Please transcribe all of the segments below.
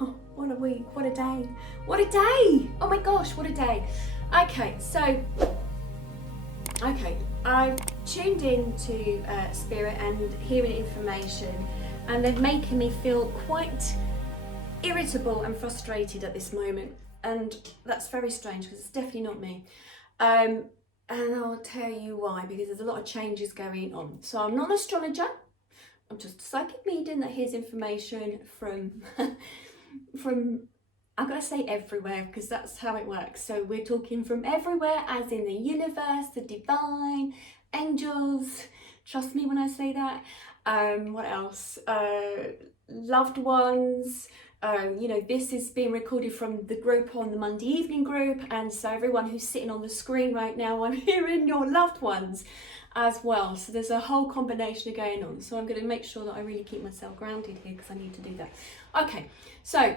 Oh, what a week, what a day, what a day! Oh my gosh, what a day. Okay, I tuned in to Spirit and hearing information, and they're making me feel quite irritable and frustrated at this moment. And that's very strange because it's definitely not me. And I'll tell you why, because there's a lot of changes going on. So I'm not an astrologer, I'm just a psychic medium that hears information from I'm gonna say everywhere because that's how it works. So we're talking from everywhere, as in the universe, the divine, angels. Trust me when I say that. What else? Loved ones. This is being recorded from the group on the Monday evening group, and so everyone who's sitting on the screen right now, I'm hearing your loved ones as well. So there's a whole combination of going on. So I'm going to make sure that I really keep myself grounded here because I need to do that. Okay, so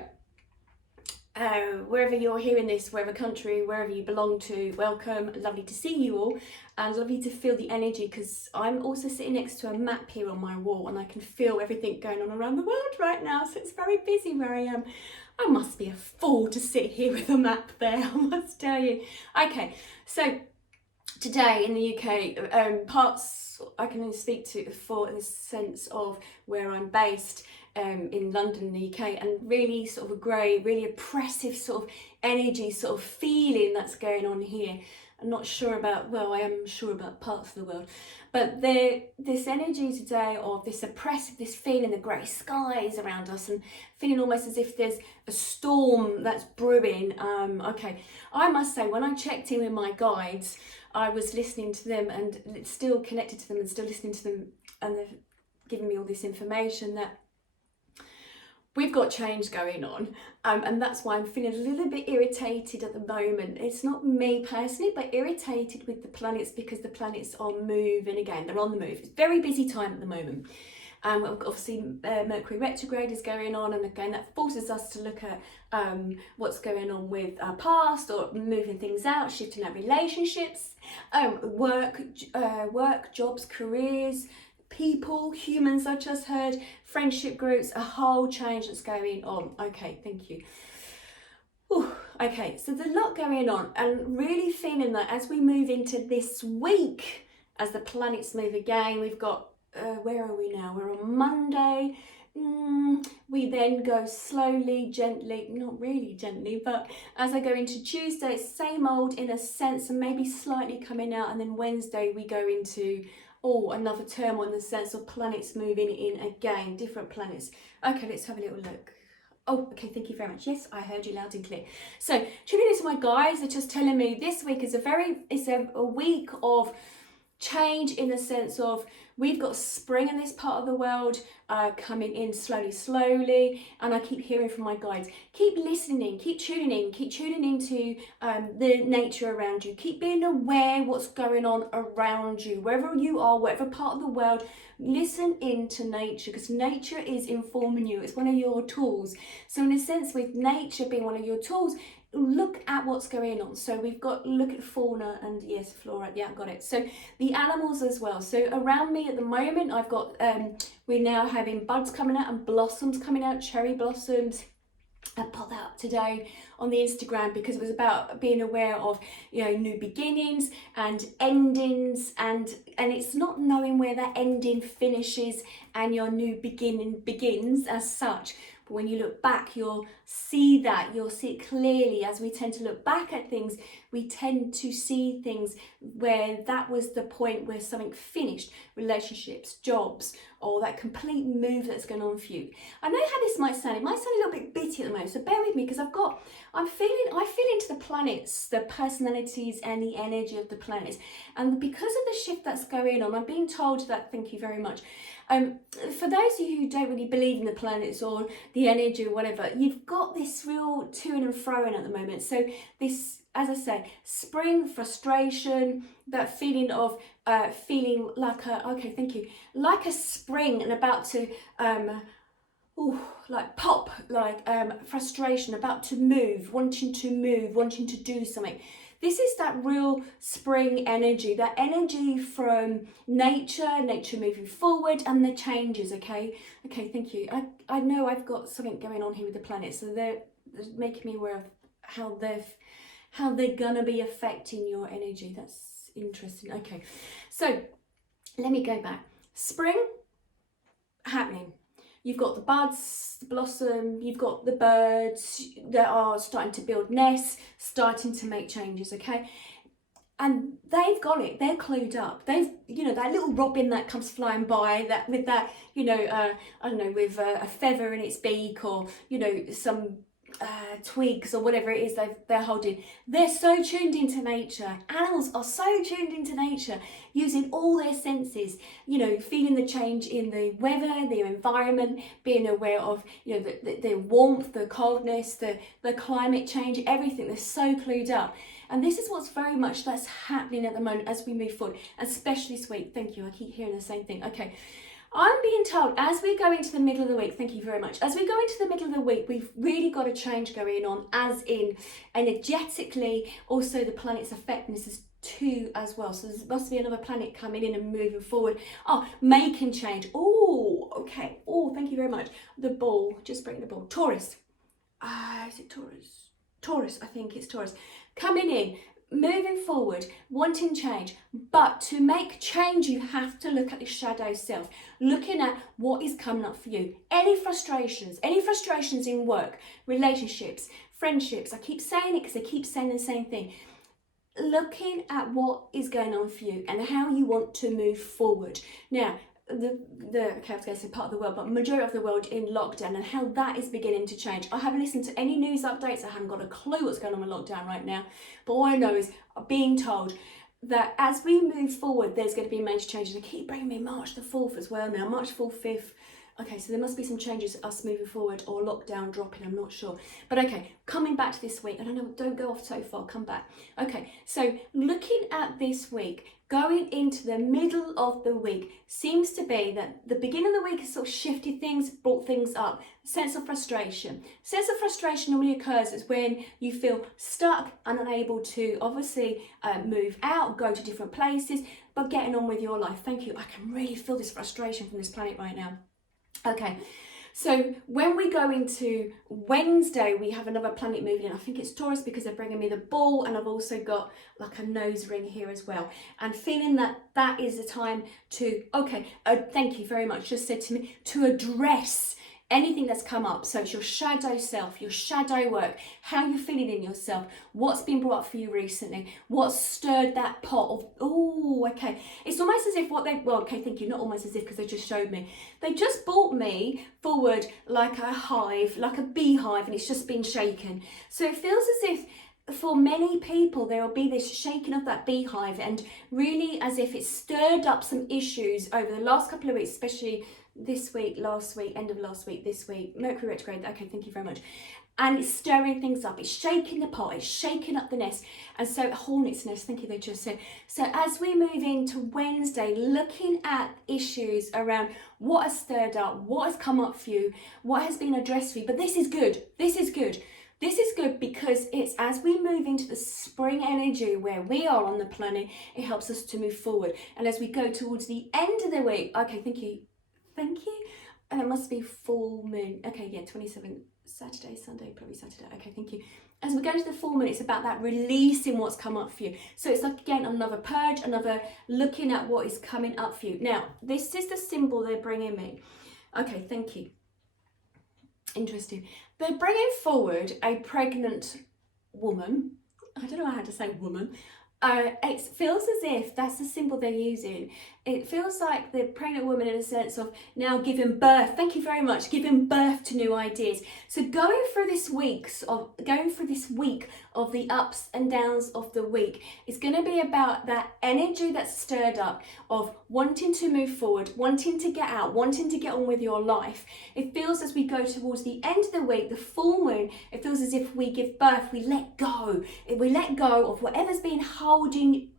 wherever you're hearing this, wherever country, wherever you belong to, welcome. Lovely to see you all, and lovely to feel the energy, because I'm also sitting next to a map here on my wall and I can feel everything going on around the world right now. So it's very busy where I am. I must be a fool to sit here with a map there, I must tell you. Okay, so today in the UK, parts I can only speak to for the sense of where I'm based, in London, the UK, and really sort of a grey, really oppressive sort of energy, sort of feeling that's going on here. I'm not sure about, well, I am sure about parts of the world, but this energy today of this oppressive, this feeling, the grey skies around us, and feeling almost as if there's a storm that's brewing. Okay, I must say, when I checked in with my guides, I was listening to them and still connected to them and still listening to them, and they've given me all this information that we've got change going on, and that's why I'm feeling a little bit irritated at the moment. It's not me personally, but irritated with the planets, because the planets are moving again. They're on the move. It's a very busy time at the moment. Obviously, Mercury retrograde is going on, and again, that forces us to look at what's going on with our past, or moving things out, shifting our relationships, work, jobs, careers, people, humans. I just heard friendship groups, a whole change that's going on. Okay, thank you. Ooh, okay, so there's a lot going on, and really feeling that as we move into this week, as the planets move again, we've got where are we now? We're on Monday. We then go slowly, gently, not really gently, but as I go into Tuesday, it's same old in a sense, and maybe slightly coming out, and then Wednesday we go into another term in the sense of planets moving in again, different planets. Okay, let's have a little look. Oh, okay, thank you very much. Yes, I heard you loud and clear. So tuning into my guides, they're just telling me this week is a week of change, in the sense of we've got spring in this part of the world coming in slowly, and I keep hearing from my guides, keep listening, keep tuning into the nature around you, keep being aware what's going on around you, wherever you are, whatever part of the world. Listen into nature, because nature is informing you. It's one of your tools. So in a sense, with nature being one of your tools, look at what's going on. So we've got, look at fauna, and yes, flora, yeah, got it. So the animals as well. So around me at the moment, I've got we're now having buds coming out and blossoms coming out, cherry blossoms. I put that up today on the Instagram because it was about being aware of, new beginnings and endings, and it's not knowing where that ending finishes and your new beginning begins as such. But when you look back, you'll see it clearly. As we tend to look back at things, we tend to see things where that was the point where something finished, relationships, jobs, or that complete move that's going on for you. I know how this might sound. It might sound a little bit bitty at the moment, so bear with me, because I feel into the planets, the personalities and the energy of the planets. And because of the shift that's going on, I'm being told that, thank you very much, for those of you who don't really believe in the planets or the energy or whatever, you've got this real to-ing and fro-ing at the moment. So this, as I say, spring, frustration, that feeling of feeling like like a spring and about to like pop, like frustration, about to move, wanting to do something. This is that real spring energy, that energy from nature moving forward and the changes, okay? Okay, thank you. I know I've got something going on here with the planets, so they're making me aware of how they're gonna be affecting your energy. That's interesting. Okay, so let me go back. Spring happening. You've got the buds, the blossom, you've got the birds that are starting to build nests, starting to make changes, okay? And they've got it, they're clued up. They've, you know, that little robin that comes flying by, that with that, you know, I don't know, with a feather in its beak, or, you know, some twigs or whatever it is they're holding. They're so tuned into nature. Animals are so tuned into nature, using all their senses, you know, feeling the change in the weather, the environment, being aware of, you know, the warmth, the coldness, the climate change, everything. They're so clued up. And this is what's very much that's happening at the moment as we move forward, especially this week. Thank you, I keep hearing the same thing. Okay, I'm being told as we go into the middle of the week, thank you very much, as we go into the middle of the week, we've really got a change going on, as in energetically, also the planet's affecting us too as well. So there must be another planet coming in and moving forward. Oh, making change. Oh, okay. Oh, thank you very much. The ball, just bring the ball. Taurus. Is it Taurus? Taurus, I think it's Taurus. Coming in, moving forward, wanting change. But to make change, you have to look at the shadow self, looking at what is coming up for you. Any frustrations in work, relationships, friendships. I keep saying it because I keep saying the same thing. Looking at what is going on for you and how you want to move forward. Now, okay, I was going to say part of the world, but majority of the world in lockdown, and how that is beginning to change. I haven't listened to any news updates. I haven't got a clue what's going on with lockdown right now. But all I know is being told that as we move forward, there's going to be major changes. They keep bringing me March the 4th as well now, March 4th, 5th. Okay, so there must be some changes, us moving forward, or lockdown dropping, I'm not sure. But okay, coming back to this week, I don't know, don't go off so far, come back. Okay, so looking at this week, going into the middle of the week, seems to be that the beginning of the week has sort of shifted things, brought things up. Sense of frustration. Sense of frustration normally occurs is when you feel stuck and unable to obviously move out, go to different places, but getting on with your life. Thank you, I can really feel this frustration from this planet right now. Okay, so when we go into Wednesday, we have another planet moving in. I think it's Taurus because they're bringing me the ball, and I've also got like a nose ring here as well. And feeling that that is the time to, okay, thank you very much, just said to me, to address anything that's come up. So it's your shadow self, your shadow work, how you're feeling in yourself, what's been brought up for you recently, what's stirred that pot of, oh, okay. It's almost as if okay, thank you, not almost as if, because they just showed me. They just brought me forward like a hive, like a beehive, and it's just been shaken. So it feels as if for many people there will be this shaking of that beehive, and really as if it's stirred up some issues over the last couple of weeks, especially this week, last week, end of last week, this week, Mercury retrograde, okay, thank you very much. And it's stirring things up, it's shaking the pot, it's shaking up the nest. And so, hornet's nest, thank you, they just said. So as we move into Wednesday, looking at issues around what has stirred up, what has come up for you, what has been addressed for you, but this is good, this is good. This is good because it's as we move into the spring energy where we are on the planet, it helps us to move forward. And as we go towards the end of the week, okay, thank you. And it must be full moon. Okay, yeah, 27, Saturday, Sunday, probably Saturday. Okay, thank you. As we go to the full moon, it's about that releasing what's come up for you. So it's like, again, another purge, another looking at what is coming up for you. Now, this is the symbol they're bringing me. Okay, thank you. Interesting. They're bringing forward a pregnant woman. I don't know how to say woman. It feels as if that's the symbol they're using. It feels like the pregnant woman in a sense of now giving birth. Thank you very much. Giving birth to new ideas. So going through this week of the ups and downs of the week, it's going to be about that energy that's stirred up of wanting to move forward, wanting to get out, wanting to get on with your life. It feels as we go towards the end of the week, the full moon, it feels as if we give birth, we let go. We let go of whatever's been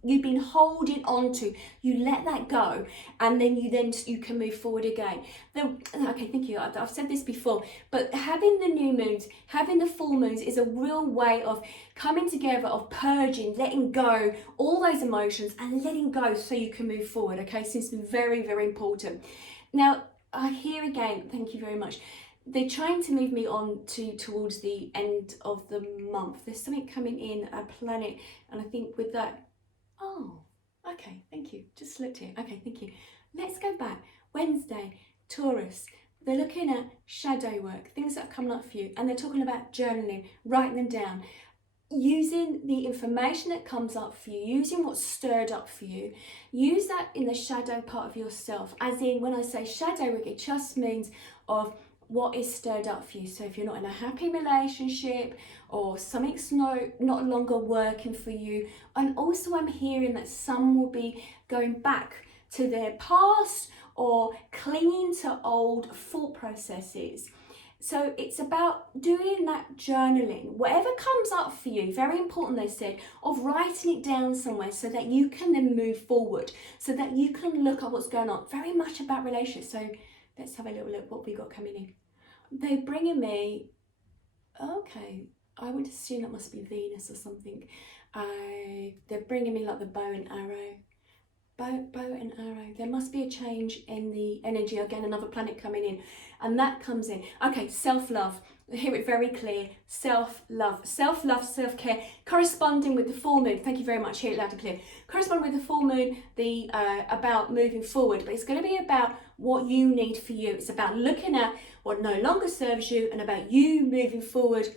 you've been holding on to. You let that go. go, and then you can move forward again. Okay, thank you. I've said this before, but having the new moons, having the full moons is a real way of coming together, of purging, letting go all those emotions and letting go so you can move forward. Okay, so it's very, very important. Now, I hear again, thank you very much. They're trying to move me on towards the end of the month. There's something coming in, a planet, and I think with that, oh, okay, thank you. Just slipped here. Okay, thank you. Let's go back. Wednesday, Taurus. They're looking at shadow work, things that are coming up for you, and they're talking about journaling, writing them down, using the information that comes up for you, using what's stirred up for you. Use that in the shadow part of yourself. As in, when I say shadow work, it just means of what is stirred up for you. So if you're not in a happy relationship, or something's not longer working for you, and also I'm hearing that some will be going back to their past or clinging to old thought processes. So it's about doing that journaling, whatever comes up for you, very important they said, of writing it down somewhere so that you can then move forward, so that you can look at what's going on. Very much about relationships. So let's have a little look what we got coming in. They're bringing me, okay, I would assume that must be Venus or something. They're bringing me like the bow and arrow. Bow and arrow. There must be a change in the energy. Again, another planet coming in. And that comes in. Okay, self-love. I hear it very clear. Self-love. Self-love, self-care. Corresponding with the full moon. Thank you very much. Hear it loud and clear. Corresponding with the full moon, about moving forward. But it's going to be about what you need for you. It's about looking at what no longer serves you and about you moving forward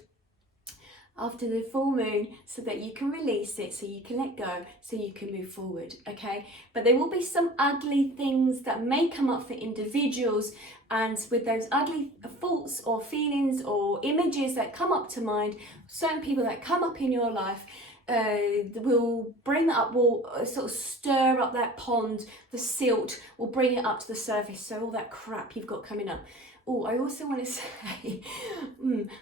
after the full moon, so that you can release it, so you can let go, so you can move forward. Okay, but there will be some ugly things that may come up for individuals, and with those ugly thoughts or feelings or images that come up to mind, certain people that come up in your life will bring that up, will sort of stir up that pond, the silt will bring it up to the surface. So all that crap you've got coming up. Oh, I also want to say,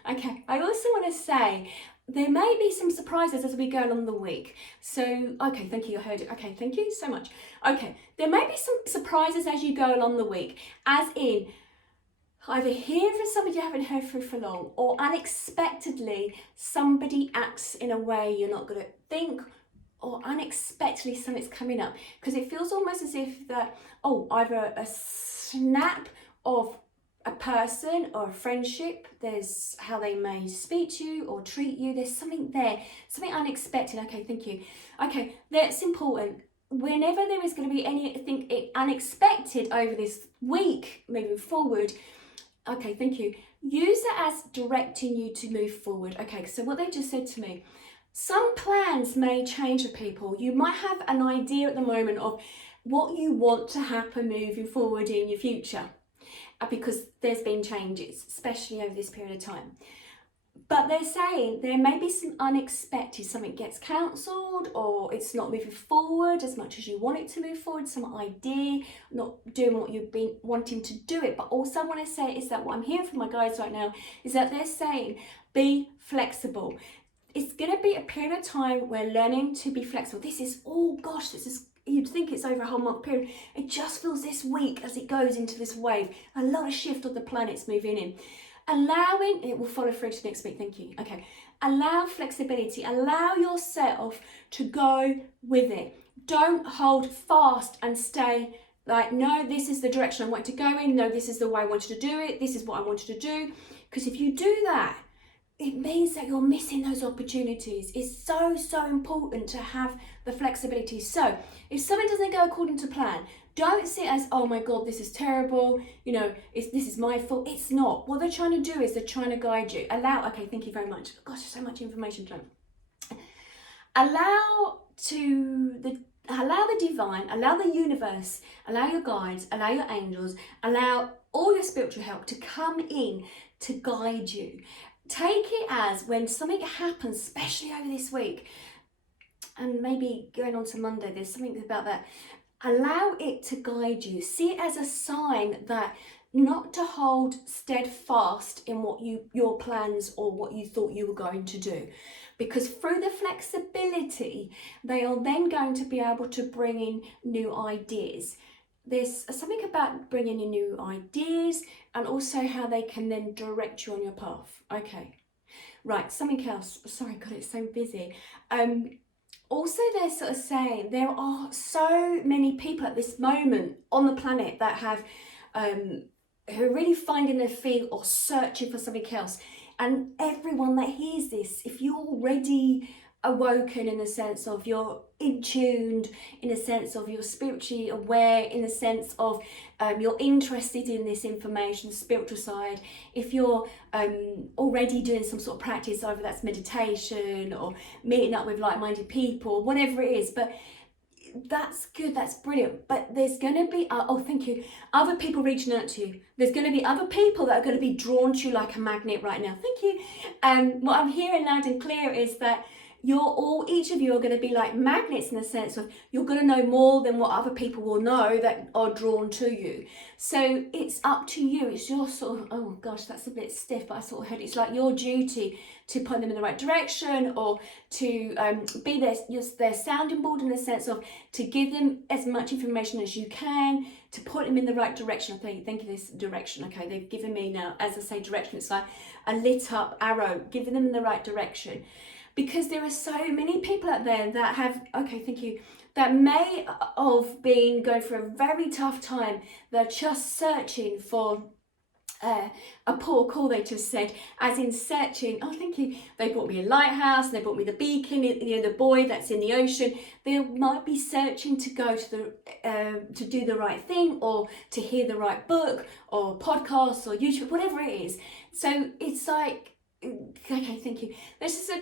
I also want to say, there may be some surprises as we go along the week. So, okay, thank you, I heard it. Okay, thank you so much. Okay, there may be some surprises as you go along the week, as in, either hear from somebody you haven't heard from for long, or unexpectedly somebody acts in a way you're not going to think, or unexpectedly something's coming up. Because it feels almost as if that, either a snap of a person or a friendship, there's how they may speak to you or treat you, there's something there, something unexpected. Okay, thank you. Okay, that's important. Whenever there is going to be anything unexpected over this week moving forward, okay, thank you, use it as directing you to move forward. Okay, so what they just said to me, some plans may change for people. You might have an idea at the moment of what you want to happen moving forward in your future, because there's been changes, especially over this period of time. But they're saying there may be some unexpected, something gets cancelled, or it's not moving forward as much as you want it to move forward, some idea, not doing what you've been wanting to do it. But also I want to say is that what I'm hearing from my guides right now is that they're saying be flexible. It's going to be a period of time where learning to be flexible. This is, you'd think it's over a whole month period. It just feels this week as it goes into this wave. A lot of shift of the planets moving in. Allowing, it will follow through to next week, thank you. Okay, allow flexibility. Allow yourself to go with it. Don't hold fast and stay like, no, this is the direction I want to go in. No, this is the way I wanted to do it. This is what I wanted to do. Because if you do that, it means that you're missing those opportunities. It's so, so important to have the flexibility. So if something doesn't go according to plan, don't see it as, oh my God, this is terrible. This is my fault. It's not. What they're trying to do is they're trying to guide you. Okay, thank you very much. Gosh, so much information to learn. Allow the divine, allow the universe, allow your guides, allow your angels, allow all your spiritual help to come in to guide you. Take it as when something happens, especially over this week, and maybe going on to Monday, there's something about that. Allow it to guide you. See it as a sign that not to hold steadfast in what your plans or what you thought you were going to do, because through the flexibility they are then going to be able to bring in new ideas. There's something about bringing in new ideas and also how they can then direct you on your path. Okay, right, something else. Sorry, God, it's so busy. Also, they're sort of saying there are so many people at this moment on the planet that have who are really finding their feet or searching for something else. And everyone that hears this, if you're already awoken in the sense of you're in tuned, in the sense of you're spiritually aware, in the sense of you're interested in this information, spiritual side, if you're already doing some sort of practice, either that's meditation or meeting up with like-minded people, whatever it is, but that's good, that's brilliant. But there's going to be thank you, other people reaching out to you. There's going to be other people that are going to be drawn to you like a magnet right now. Thank you. What I'm hearing loud and clear is that each of you are going to be like magnets, in the sense of you're going to know more than what other people will know that are drawn to you. So it's up to you. It's your sort of, oh gosh, that's a bit stiff, but I sort of heard it's like your duty to point them in the right direction, or to be their sounding board, in the sense of to give them as much information as you can, to point them in the right direction. I think of this direction. Okay, they've given me now, as I say, direction. It's like a lit up arrow, giving them in the right direction. Because there are so many people out there that have, okay, thank you, that may have been going through a very tough time. They're just searching for a poor call, they just said, as in searching, oh, thank you, they brought me a lighthouse, they brought me the beacon, the buoy that's in the ocean. They might be searching to go to do the right thing, or to hear the right book, or podcasts, or YouTube, whatever it is. So it's like, okay, thank you. This is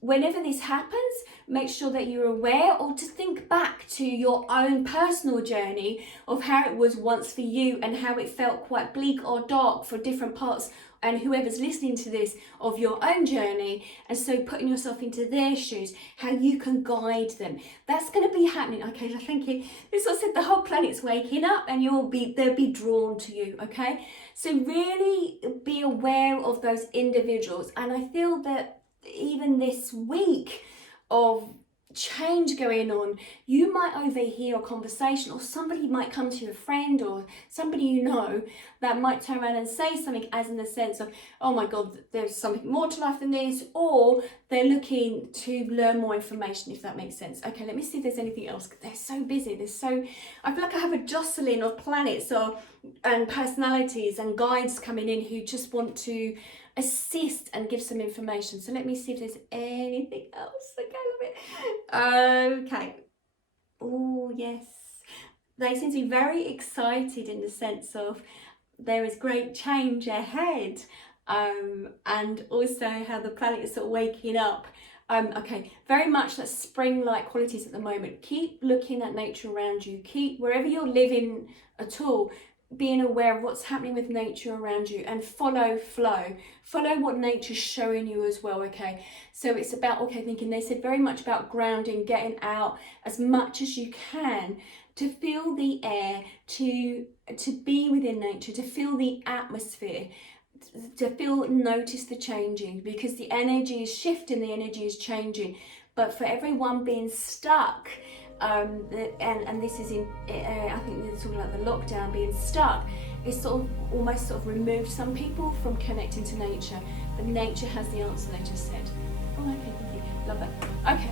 whenever this happens, make sure that you're aware, or to think back to your own personal journey of how it was once for you, and how it felt quite bleak or dark for different parts, and whoever's listening to this, of your own journey. And so putting yourself into their shoes, how you can guide them. That's going to be happening. Okay, thank you. This also said the whole planet's waking up, and they'll be drawn to you. Okay, so really be aware of those individuals. And I feel that even this week of change going on, you might overhear a conversation, or somebody might come to you, a friend or somebody you know, that might turn around and say something, as in the sense of, oh my God, there's something more to life than this, or they're looking to learn more information, if that makes sense. Okay, let me see if there's anything else. They're so busy. I feel like I have a jostling of planets and personalities and guides coming in who just want to assist and give some information. So let me see if there's anything else. Okay. Oh yes, they seem to be very excited, in the sense of there is great change ahead, and also how the planet is sort of waking up. Okay, very much that spring-like qualities at the moment. Keep looking at nature around you. Keep, wherever you're living at all, being aware of what's happening with nature around you, and follow what nature's showing you as well. Okay, so it's about, okay, thinking, they said very much about grounding, getting out as much as you can, to feel the air, to be within nature, to feel the atmosphere, to notice the changing, because the energy is shifting, the energy is changing. But for everyone being stuck, and this is in, I think this is talking about the lockdown, being stuck, it's almost removed some people from connecting to nature. But nature has the answer, they just said. Oh, okay, thank you. Love that. Okay.